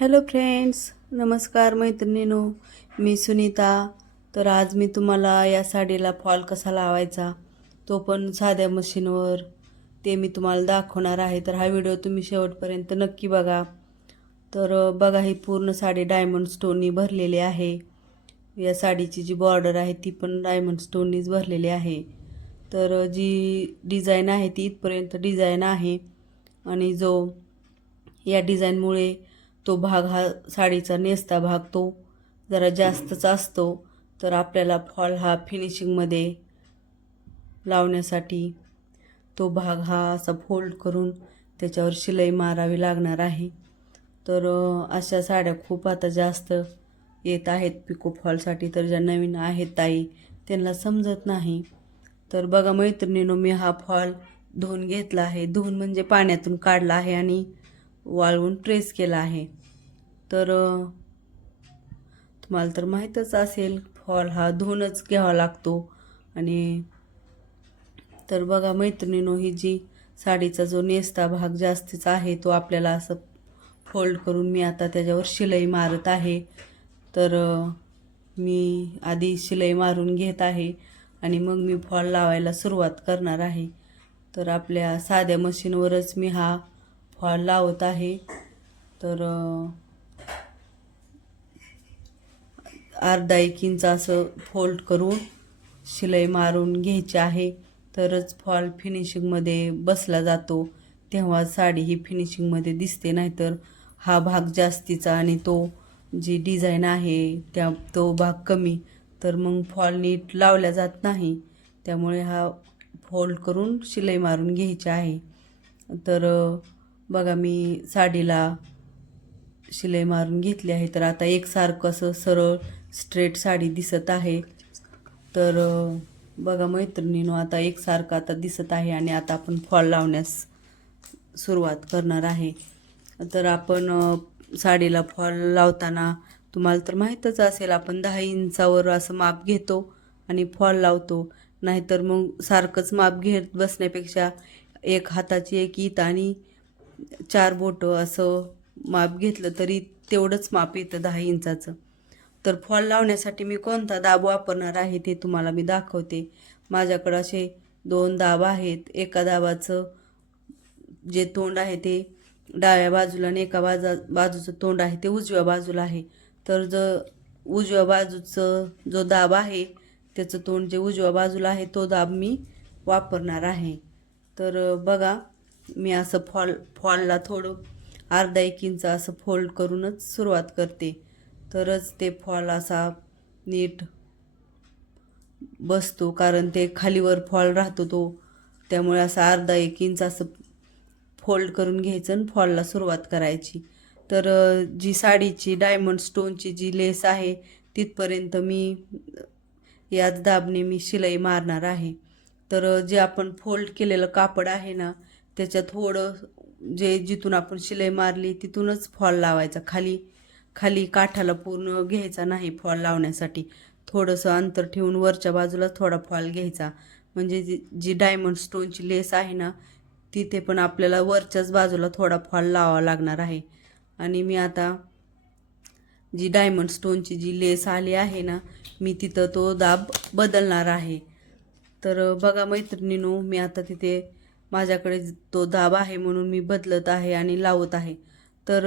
Hello friends नमस्कार मैत्रिणीनो मी सुनीता. तर आज मी तुम्हाला या साडीला फॉल कसा लावायचा तो पण साध्या मशीनवर ते मी तुम्हाला दाखवणार आहे. तर हा व्हिडिओ तुम्ही शेवटपर्यंत नक्की बघा. तर बघा ही पूर्ण साडी डायमंड स्टोननी भरलेली आहे. या साडीची जी बॉर्डर आहे ती पण डायमंड स्टोननीच भरलेली आहे. तर जी डिझाईन आहे ती इथपर्यंत डिझाईन आहे. आणि जो या डिझाईनमुळे तो भाग हा साडीचा नेसता भाग तो. जरा जास्तच असतो तर आपल्याला फॉल हा फिनिशिंगमध्ये लावण्यासाठी तो भाग हा असा फोल्ड करून त्याच्यावर शिलाई मारावी लागणार आहे. तर अशा साड्या खूप आता जास्त येत आहेत पिको फॉलसाठी तर ज्या नवीन आहेत ताई त्यांना समजत नाही. तर बघा मैत्रिणीनो मी हा फॉल धुवून घेतला आहे. धुवून म्हणजे पाण्यातून काढला आहे आणि वाळवून प्रेस केला आहे. तर तुम्हाला तर माहीतच असेल फॉल हा धुवूनच घ्यावा लागतो. आणि तर बघा मैत्रिणीनो ही जी साडीचा जो नेसता भाग जास्तीचा आहे तो आपल्याला असं फोल्ड करून मी आता त्याच्यावर शिलाई मारत आहे. तर मी आधी शिलाई मारून घेत आहे आणि मग मी फॉल लावायला सुरुवात करणार आहे. तर आपल्या साध्या मशीनवरच मी हा फॉल लावत आहे तर अर्धा एक इंच असं फोल्ड करून शिलाई मारून घ्यायची आहे. तरच फॉल फिनिशिंगमध्ये बसला जातो. तेव्हा साडी ही फिनिशिंगमध्ये दिसते. नाहीतर हा भाग जास्तीचा आणि तो जी डिझाईन आहे त्या तो भाग कमी. तर मग फॉल नीट लावला जात नाही. त्यामुळे हा फोल्ड करून शिलाई मारून घ्यायची आहे. तर बघा मी साडीला शिलाई मारून घेतली आहे तर आता एकसारखं असं सरळ स्ट्रेट साडी दिसत आहे. तर बघा मैत्रिणीनो आता एकसारखं आता दिसत आहे आणि आता आपण फॉल लावण्यास सुरुवात करणार आहे. तर आपण साडीला फॉल लावताना तुम्हाला तर माहीतच असेल आपण दहा इंचावर असं माप घेतो आणि फॉल लावतो. नाहीतर मग सारखंच माप घेत बसण्यापेक्षा एक हाताची एक ईत आणि चार बोटं असं माप घेतलं तरी तेवढंच माप येतं दहा इंचाचं. तर फॉल लावण्यासाठी मी कोणता दाब वापरणार आहे ते तुम्हाला मी दाखवते. माझ्याकडं असे दोन दाब आहेत. एका दाबाचं जे तोंड आहे ते डाव्या बाजूला आणि एका बाजा बाजूचं तोंड आहे ते उजव्या बाजूला आहे. तर ज उजव्या बाजूचं जो दाब आहे त्याचं तोंड जे उजव्या बाजूला आहे तो दाब मी वापरणार आहे. तर बघा मी असं फॉल फॉलला थोडं अर्धा एक इंच असं फोल्ड करूनच सुरुवात करते. तरच ते फॉल असा नीट बसतो कारण ते खालीवर फॉल राहतो तो. त्यामुळे असा अर्धा एक इंच असं फोल्ड करून घ्यायचं आणि फॉलला सुरुवात करायची. तर जी साडीची डायमंड स्टोनची जी लेस आहे तिथपर्यंत मी याच दाबने मी शिलाई मारणार आहे. तर जे आपण फोल्ड केलेलं कापड आहे ना त्याच्यात थोडं जे जिथून आपण शिलाई मारली तिथूनच फॉल लावायचा. खाली खाली काठाला पूर्ण घ्यायचा नाही फॉल लावण्यासाठी. थोडंसं अंतर ठेवून वरच्या बाजूला थोडा फॉल घ्यायचा. म्हणजे जी जी डायमंड स्टोनची लेस आहे ना तिथे पण आपल्याला वरच्याच बाजूला थोडा फॉल लावावा लागणार आहे. आणि मी आता जी डायमंड स्टोनची जी लेस आली आहे ना मी तिथं तो दाब बदलणार आहे. तर बघा मैत्रिणीनो मी आता तिथे माझ्याकडे तो दाब आहे म्हणून मी बदलत आहे आणि लावत आहे. तर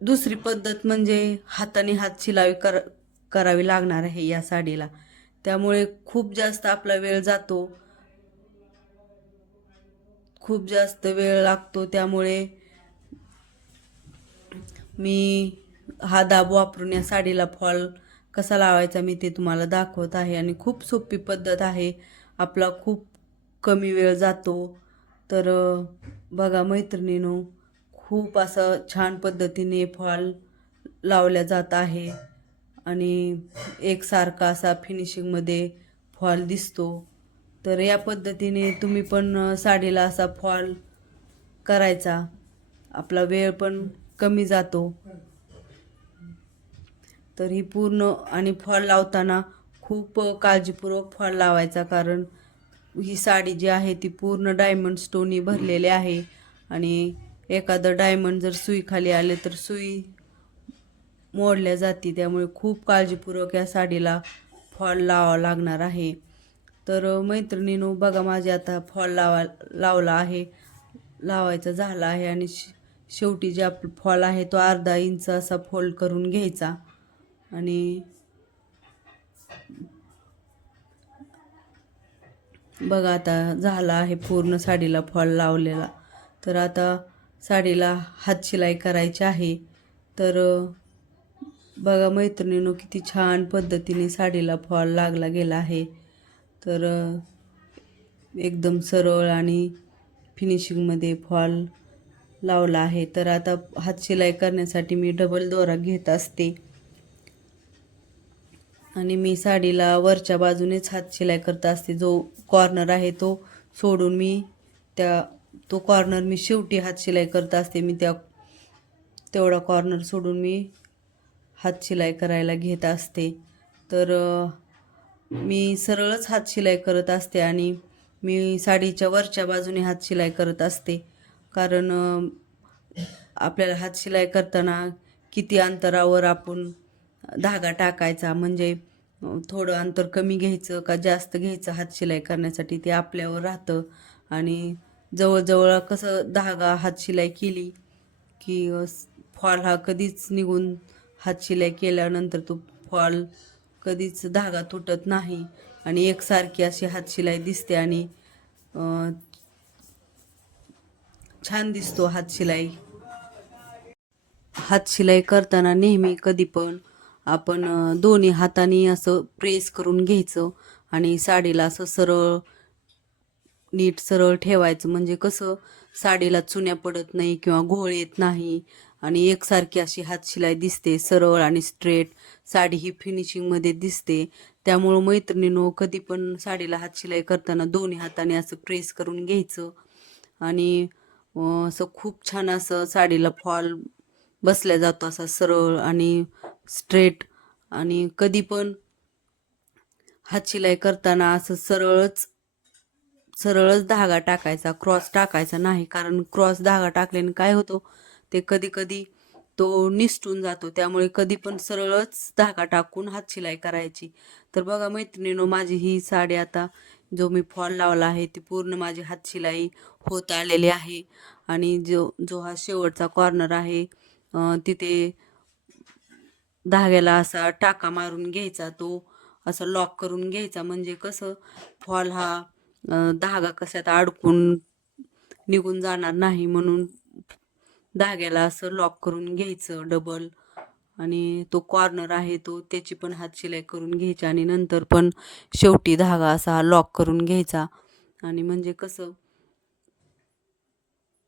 दुसरी पद्धत म्हणजे हाताने हात शिलावी कर करावी लागणार आहे या साडीला. त्यामुळे खूप जास्त आपला वेळ जातो. खूप जास्त वेळ लागतो. त्यामुळे मी हा दाब वापरून या साडीला फॉल कसा लावायचा मी ते तुम्हाला दाखवत आहे. आणि खूप सोपी पद्धत आहे. आपला खूप कमी वेळ जातो. तर बघा मैत्रिणीनो खूप असं छान पद्धतीने फॉल लावल्या जात आहे. आणि एकसारखा असा फिनिशिंगमध्ये फॉल दिसतो. तर या पद्धतीने तुम्ही पण साडीला असा फॉल करायचा. आपला वेळ पण कमी जातो. तर ही पूर्ण आणि फॉल लावताना खूप काळजीपूर्वक फॉल लावायचा. कारण ही साडी जी आहे ती पूर्ण डायमंड स्टोनी भरलेली आहे. आणि एखादं डायमंड जर सुई खाली आले तर सुई मोडल्या जाते. त्यामुळे खूप काळजीपूर्वक या साडीला फॉल लावावा लागणार आहे. तर मैत्रिणीनो बघा माझे आता फॉल लावा लावला आहे. लावायचा झाला आहे आणि शेवटी जे आप फॉल आहे तो अर्धा इंच असा फोल्ड करून घ्यायचा. आणि बघा आता झाला आहे पूर्ण साडीला फॉल लावलेला. तर आता साडीला हात शिलाई करायची आहे. तर बघा मैत्रिणीनो किती छान पद्धतीने साडीला फॉल लागला गेला आहे. तर एकदम सरळ आणि फिनिशिंगमध्ये फॉल लावला आहे. तर आता हात शिलाई करण्यासाठी मी डबल दोरा घेत असते. आणि मी साडीला वरच्या बाजूनेच हात शिलाई करत असते. जो कॉर्नर आहे तो सोडून मी त्या तो कॉर्नर मी शेवटी हात शिलाई करत असते. मी त्या तेवढा कॉर्नर सोडून मी हात शिलाई करायला घेत असते. तर मी सरळच हात शिलाई करत असते आणि मी साडीच्या वरच्या बाजूने हात शिलाई करत असते. कारण आपल्याला हात शिलाई करताना किती अंतरावर आपण धागा टाकायचा. म्हणजे थोडं अंतर कमी घ्यायचं का जास्त घ्यायचं हात शिलाई करण्यासाठी ते आपल्यावर राहतं. आणि जवळजवळ कसं धागा हात शिलाई केली की फॉल हा कधीच निघून हात शिलाई केल्यानंतर तो फॉल कधीच धागा तुटत नाही. आणि एकसारखी अशी हात शिलाई दिसते आणि छान दिसतो हात शिलाई. हात शिलाई करताना नेहमी कधी पण आपण दोन्ही हाताने असं प्रेस करून घ्यायचं आणि साडीला असं सरळ नीट सरळ ठेवायचं. म्हणजे कसं साडीला चुन्या पडत नाही किंवा घोळ येत नाही आणि एकसारखी अशी हातशिलाई दिसते सरळ आणि स्ट्रेट. साडी ही फिनिशिंगमध्ये दिसते. त्यामुळं मैत्रिणीनो कधी पण साडीला हातशिलाई करताना दोन्ही हाताने असं प्रेस करून घ्यायचं. आणि असं खूप छान असं साडीला फॉल बसल्या जातो असा सरळ आणि स्ट्रेट आणि कधी पण हात शिलाई करताना असं सरळच सरळच धागा टाकायचा क्रॉस टाकायचा नाही. कारण क्रॉस धागा टाकल्याने काय होतो ते कधी कधी तो निसटून जातो. त्यामुळे कधी पण सरळच धागा टाकून हात शिलाई करायची. तर बघा मैत्रिणीनो माझी ही साडी आता जो मी फॉल लावला आहे ती पूर्ण माझी हात शिलाई होत आलेली आहे. आणि जो जो हा शेवटचा कॉर्नर आहे तिथे धाग्याला असा टाका मारून घ्यायचा तो असं लॉक करून घ्यायचा. म्हणजे कसं फॉल हा धागा कशात अडकून निघून जाणार नाही म्हणून धाग्याला असं लॉक करून घ्यायचं डबल आणि तो कॉर्नर आहे तो त्याची पण हात शिलाई करून घ्यायची आणि नंतर पण शेवटी धागा असा लॉक करून घ्यायचा. आणि म्हणजे कसं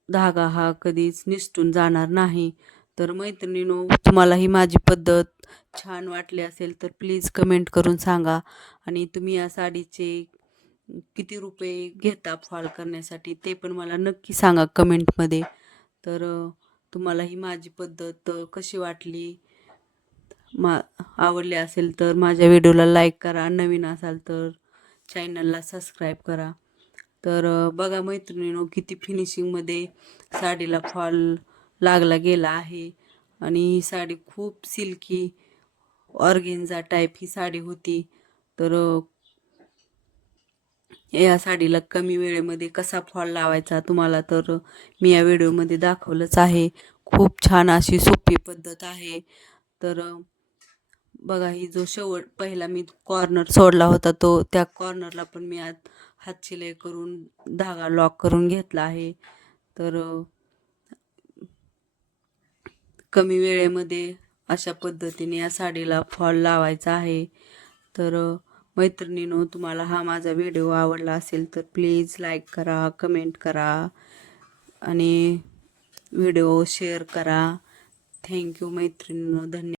धागा हा कधीच निसटून जाणार नाही. तर मैत्रिणीनो तुम्हाला ही माझी पद्धत छान वाटली असेल तर प्लीज कमेंट करून सांगा. आणि तुम्ही या साडीचे किती रुपये घेता फॉल करण्यासाठी ते पण मला नक्की सांगा कमेंटमध्ये. तर तुम्हाला ही माझी पद्धत कशी वाटली मा आवडली असेल तर माझ्या व्हिडिओला लाईक करा. नवीन असाल तर चॅनलला सबस्क्राईब करा. तर बघा मैत्रिणीनो किती फिनिशिंगमध्ये साडीला फॉल लागला गेला आहे. आणि ही साडी खूप सिल्की ऑर्गेन्झा टाईप ही साडी होती. तर या साडीला कमी वेळेमध्ये कसा फॉल लावायचा तुम्हाला तर मी या व्हिडिओमध्ये दाखवलंच आहे. खूप छान अशी सोपी पद्धत आहे. तर बघा ही जो शेवट पहिला मी कॉर्नर सोडला होता तो त्या कॉर्नरला पण मी आत हात शिलाई करून धागा लॉक करून घेतला आहे. तर कमी वेळेमध्ये अशा पद्धतीने या साडीला फॉल लावायचा आहे. तर मैत्रिणीनो तुम्हाला हा माझा व्हिडिओ आवडला असेल तर प्लीज लाईक करा कमेंट करा आणि व्हिडिओ शेअर करा. थँक्यू मैत्रिणीनो धन्यवाद.